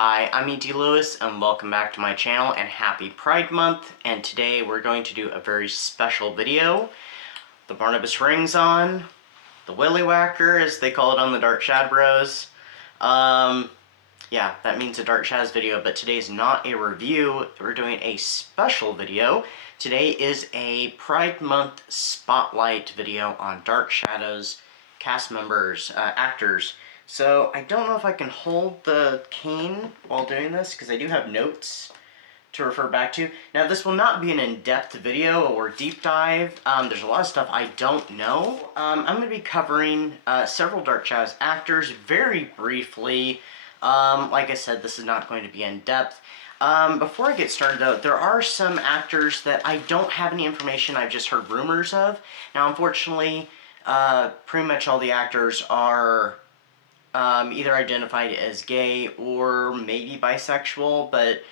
Hi, I'm E.D. Lewis and welcome back to my channel and happy Pride Month, and today we're going to do a very special video. The Barnabas ring's on, the Willy Whacker as they call it on the Dark Shad-Bros. Yeah, that means a Dark Shads video, but today's not a review, we're doing a special video. Today is a Pride Month spotlight video on Dark Shadows cast members, actors. So I don't know if I can hold the cane while doing this, because I do have notes to refer back to. Now this will not be an in-depth video or deep dive. There's a lot of stuff I don't know. I'm going to be covering several Dark Shadows actors very briefly. Like I said, this is not going to be in-depth. Before I get started though, there are some actors that I don't have any information, I've just heard rumors of. Now unfortunately, pretty much all the actors are either identified as gay or maybe bisexual, but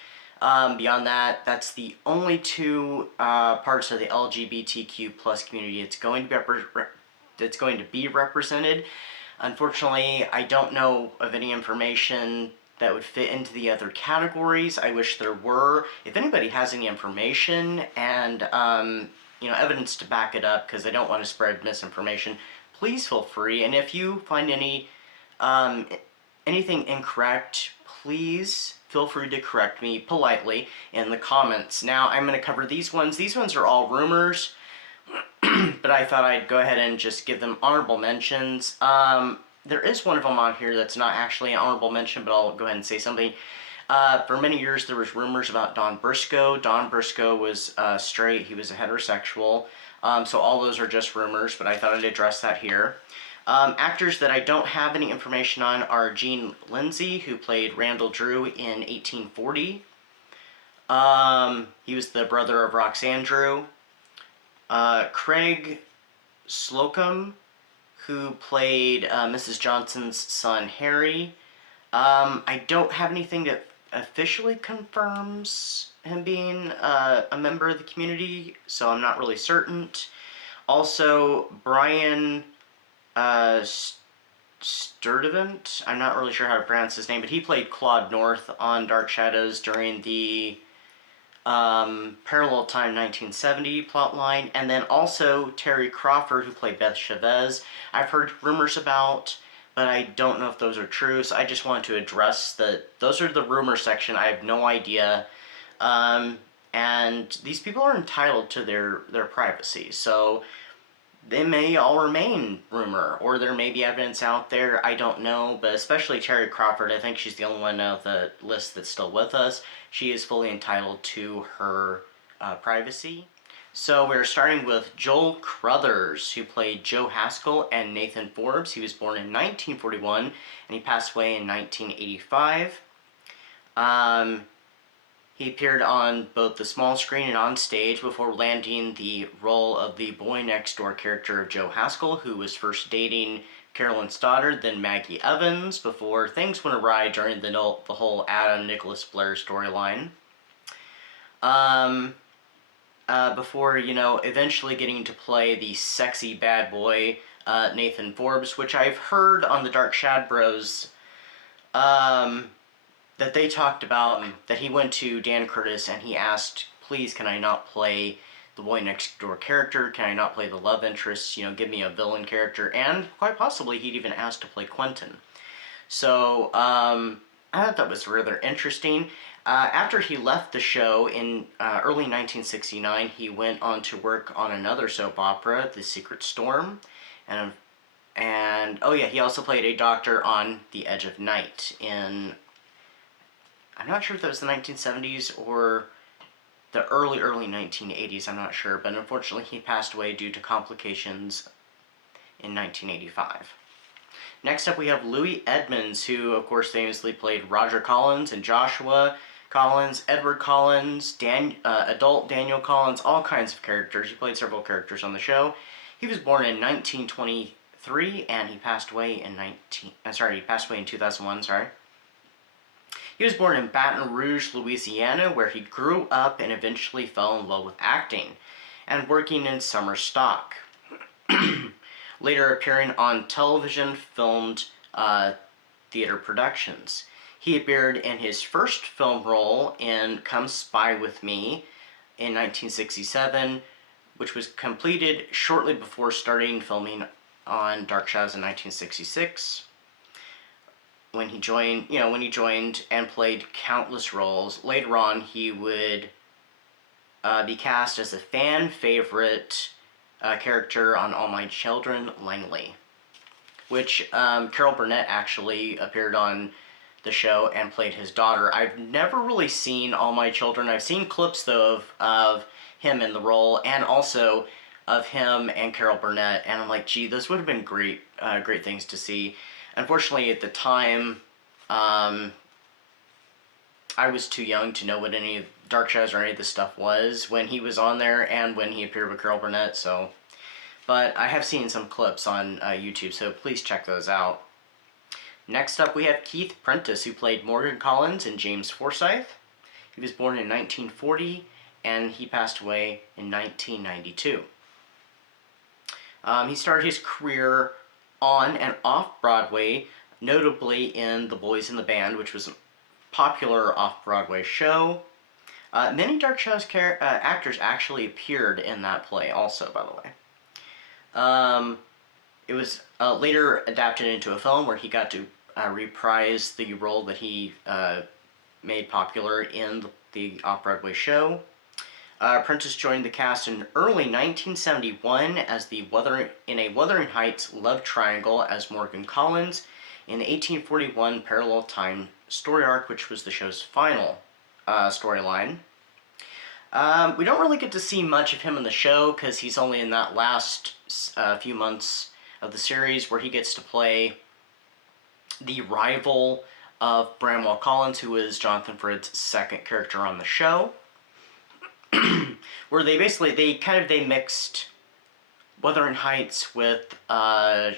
beyond that, that's the only two parts of the LGBTQ plus community that's going to be represented. Unfortunately, I don't know of any information that would fit into the other categories. I wish there were. If anybody has any information and evidence to back it up, because I don't want to spread misinformation, please feel free. And if you find anything incorrect, please feel free to correct me politely in the comments. Now, I'm going to cover these ones. These ones are all rumors, but I thought I'd go ahead and just give them honorable mentions. There is one of them on here that's not actually an honorable mention, but I'll go ahead and say something. For many years, there was rumors about Don Briscoe. Don Briscoe was straight. He was a heterosexual. So all those are just rumors, but I thought I'd address that here. Actors that I don't have any information on are Gene Lindsay, who played Randall Drew in 1840. He was the brother of Roxanne Drew. Craig Slocum, who played Mrs. Johnson's son Harry. I don't have anything that officially confirms him being a member of the community, so I'm not really certain. Also, Brian Sturdivant, I'm not really sure how to pronounce his name, but he played Claude North on Dark Shadows during the Parallel Time 1970 plotline, and then also Terry Crawford, who played Beth Chavez. I've heard rumors about, but I don't know if those are true, so I just wanted to address that those are the rumor section. I have no idea, and these people are entitled to their privacy, so they may all remain rumor, or there may be evidence out there, I don't know, but especially Terry Crawford, I think she's the only one of the list that's still with us. She is fully entitled to her privacy. So we're starting with Joel Crothers, who played Joe Haskell and Nathan Forbes. He was born in 1941, and he passed away in 1985. He appeared on both the small screen and on stage before landing the role of the boy-next-door character of Joe Haskell, who was first dating Carolyn Stoddard, then Maggie Evans, before things went awry during the whole Adam Nicholas Blair storyline. Before, eventually getting to play the sexy bad boy, Nathan Forbes, which I've heard on the Dark Shad-Bros, that they talked about, that he went to Dan Curtis and he asked, please, can I not play the boy next door character? Can I not play the love interest? Give me a villain character. And quite possibly he'd even asked to play Quentin. So, I thought that was rather interesting. After he left the show in early 1969, he went on to work on another soap opera, The Secret Storm. And oh yeah, he also played a doctor on The Edge of Night in, I'm not sure if that was the 1970s or the early 1980s, I'm not sure, but unfortunately he passed away due to complications in 1985. Next up we have Louis Edmonds, who of course famously played Roger Collins and Joshua Collins, Edward Collins, adult Daniel Collins, all kinds of characters. He played several characters on the show. He was born in 1923 and he passed away in 2001, sorry. He was born in Baton Rouge, Louisiana, where he grew up and eventually fell in love with acting and working in summer stock. Later appearing on television filmed theater productions. He appeared in his first film role in Come Spy With Me in 1967, which was completed shortly before starting filming on Dark Shadows in 1966. When he joined and played countless roles. Later on, he would be cast as a fan favorite character on All My Children, Langley, which Carol Burnett actually appeared on the show and played his daughter. I've never really seen All My Children. I've seen clips though of him in the role, and also of him and Carol Burnett, and I'm like, gee, those would have been great things to see. Unfortunately, at the time, I was too young to know what any Dark Shadows or any of this stuff was when he was on there and when he appeared with Carol Burnett, so. But I have seen some clips on YouTube, so please check those out. Next up, we have Keith Prentice, who played Morgan Collins and James Forsyth. He was born in 1940, and he passed away in 1992. He started his career on and off Broadway, notably in The Boys in the Band, which was a popular off-Broadway show. Many Dark Shadows actors actually appeared in that play also, by the way. It was later adapted into a film where he got to reprise the role that he made popular in the off-Broadway show. Prentice joined the cast in early 1971 as in a Wuthering Heights love triangle as Morgan Collins in the 1841 parallel time story arc, which was the show's final storyline. We don't really get to see much of him in the show because he's only in that last few months of the series where he gets to play the rival of Bramwell Collins, who is Jonathan Fryde's second character on the show. Where they mixed Wuthering Heights with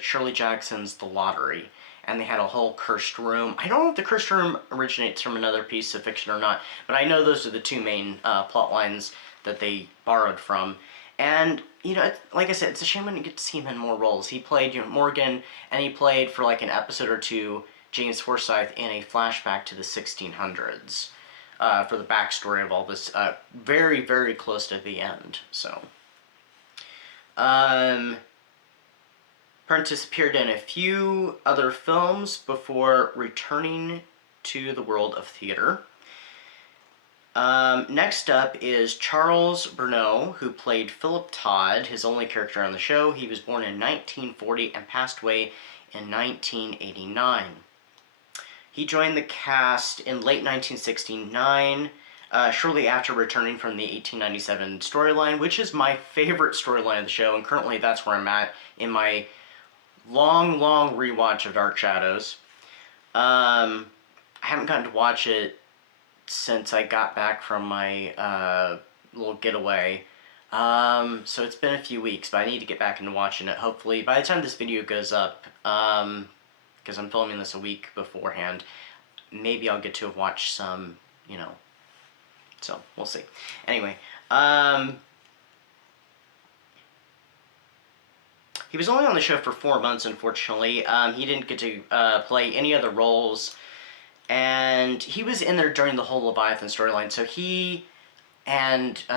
Shirley Jackson's The Lottery, and they had a whole cursed room. I don't know if the cursed room originates from another piece of fiction or not, but I know those are the two main plot lines that they borrowed from. And, you know, like I said, it's a shame when you get to see him in more roles. He played, Morgan, and he played for like an episode or two James Forsyth in a flashback to the 1600s. For the backstory of all this, very, very close to the end, so. Prentice appeared in a few other films before returning to the world of theater. Next up is Charles Burnell, who played Philip Todd, his only character on the show. He was born in 1940 and passed away in 1989. He joined the cast in late 1969, shortly after returning from the 1897 storyline, which is my favorite storyline of the show, and currently that's where I'm at in my long, long rewatch of Dark Shadows. I haven't gotten to watch it since I got back from my little getaway, so it's been a few weeks, but I need to get back into watching it. Hopefully, by the time this video goes up, because I'm filming this a week beforehand, maybe I'll get to have watched some, so we'll see. Anyway, he was only on the show for 4 months, unfortunately. He didn't get to play any other roles, and he was in there during the whole Leviathan storyline, so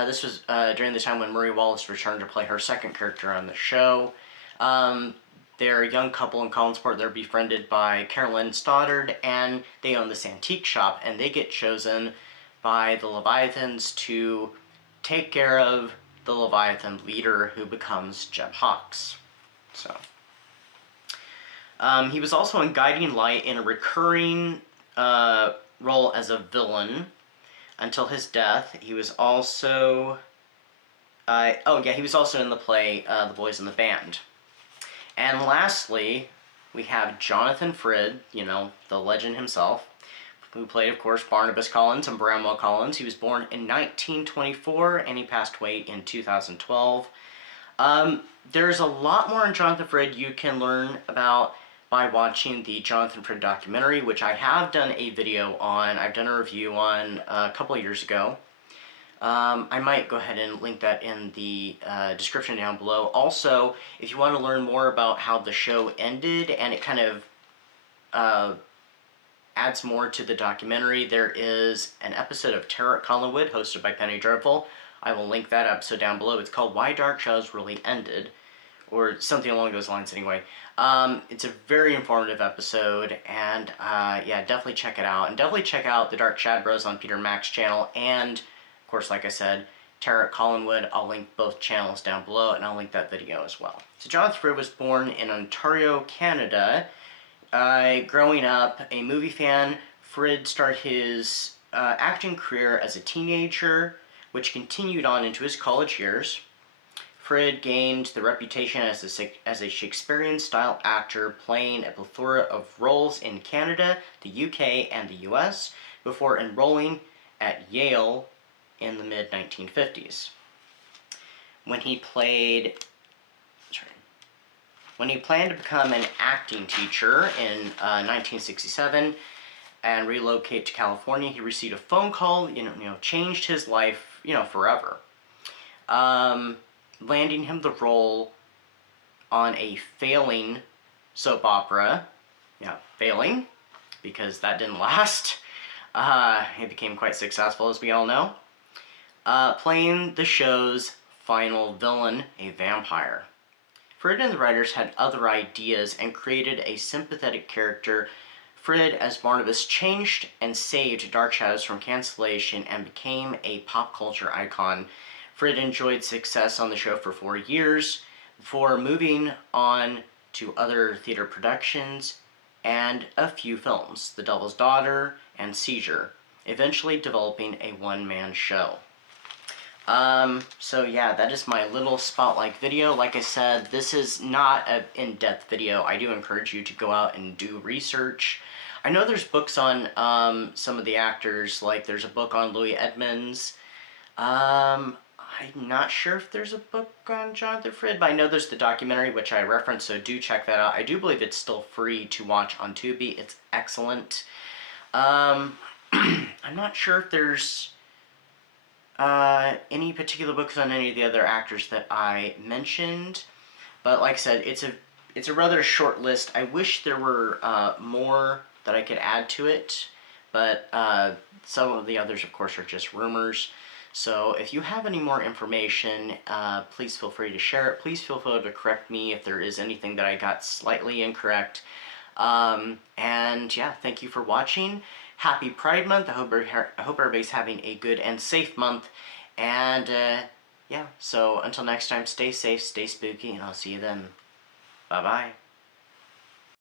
this was during the time when Marie Wallace returned to play her second character on the show. They're a young couple in Collinsport. They're befriended by Carolyn Stoddard, and they own this antique shop, and they get chosen by the Leviathans to take care of the Leviathan leader, who becomes Jeb Hawks. So, he was also in Guiding Light in a recurring role as a villain until his death. He was also, he was also in the play The Boys in the Band. And lastly, we have Jonathan Fryde, the legend himself, who played, of course, Barnabas Collins and Bramwell Collins. He was born in 1924, and he passed away in 2012. There's a lot more on Jonathan Fryde you can learn about by watching the Jonathan Fryde documentary, which I have done a video on. I've done a review on a couple of years ago. I might go ahead and link that in the description down below. Also, if you want to learn more about how the show ended and it kind of adds more to the documentary. There is an episode of Terror at Collinwood hosted by Penny Dreadful. I will link that episode down below. It's called Why Dark Shadows Really Ended, or something along those lines anyway. It's a very informative episode, and yeah, definitely check it out. And definitely check out the Dark Shad-Bros on Peter Mack's channel, and of course, like I said, Terror at Collinwood. I'll link both channels down below, and I'll link that video as well. So Jonathan Frid was born in Ontario, Canada. Growing up a movie fan, Frid started his acting career as a teenager, which continued on into his college years. Frid gained the reputation as a Shakespearean-style actor, playing a plethora of roles in Canada, the UK, and the US, before enrolling at Yale in the mid-1950s. When he planned to become an acting teacher in 1967 and relocate to California, he received a phone call, changed his life, forever. Landing him the role on a failing soap opera. Yeah, failing, because that didn't last. It became quite successful, as we all know. Playing the show's final villain, a vampire. Frid and the writers had other ideas and created a sympathetic character. Frid, as Barnabas, changed and saved Dark Shadows from cancellation and became a pop culture icon. Frid enjoyed success on the show for 4 years before moving on to other theater productions and a few films, The Devil's Daughter and Seizure, eventually developing a one-man show. So yeah, that is my little spotlight video. Like I said, this is not an in-depth video. I do encourage you to go out and do research. I know there's books on some of the actors, like there's a book on Louis Edmonds. I'm not sure if there's a book on Jonathan Frid, but I know there's the documentary, which I referenced, so do check that out. I do believe it's still free to watch on Tubi. It's excellent. I'm not sure if there's any particular books on any of the other actors that I mentioned, but like I said, it's a rather short list. I wish there were more that I could add to it, but some of the others, of course, are just rumors. So if you have any more information, please feel free to share it. Please feel free to correct me if there is anything that I got slightly incorrect. And yeah, thank you for watching. Happy Pride Month. I hope everybody's having a good and safe month. And yeah, so until next time, stay safe, stay spooky, and I'll see you then. Bye-bye.